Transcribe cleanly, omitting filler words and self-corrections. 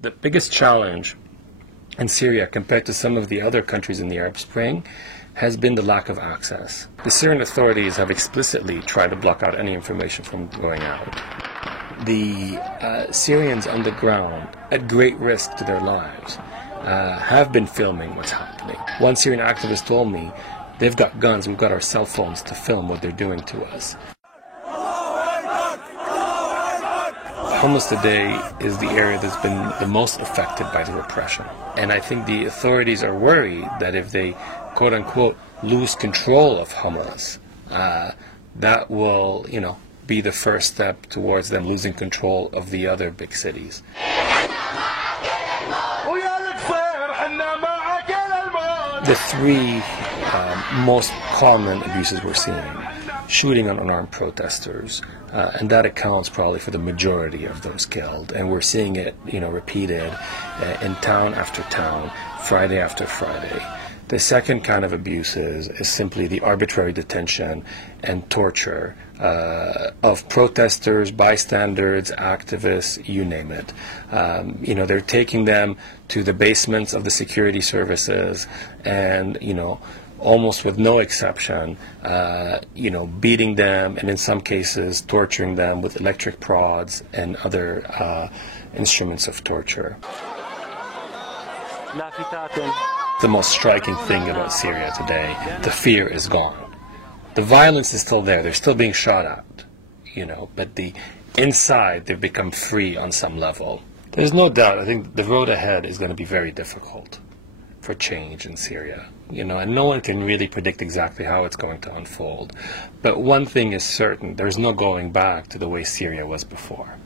The biggest challenge in Syria compared to some of the other countries in the Arab Spring has been the lack of access. The Syrian authorities have explicitly tried to block out any information from going out. The Syrians on the ground, at great risk to their lives, have been filming what's happening. One Syrian activist told me, they've got guns, we've got our cell phones to film what they're doing to us. Homs today is the area that's been the most affected by the repression. And I think the authorities are worried that if they, quote-unquote, lose control of Homs, that will, be the first step towards them losing control of the other big cities. The three most common abuses we're seeing: shooting on unarmed protesters, and that accounts probably for the majority of those killed. And we're seeing it, repeated in town after town, Friday after Friday. The second kind of abuses is simply the arbitrary detention and torture of protesters, bystanders, activists, you name it. They're taking them to the basements of the security services and, almost with no exception, beating them and in some cases torturing them with electric prods and other instruments of torture. The most striking thing about Syria today, the fear is gone. The violence is still there. They're still being shot at, but the inside they've become free on some level. There's no doubt, I think the road ahead is going to be very difficult for change in Syria, and no one can really predict exactly how it's going to unfold. But one thing is certain, there's no going back to the way Syria was before.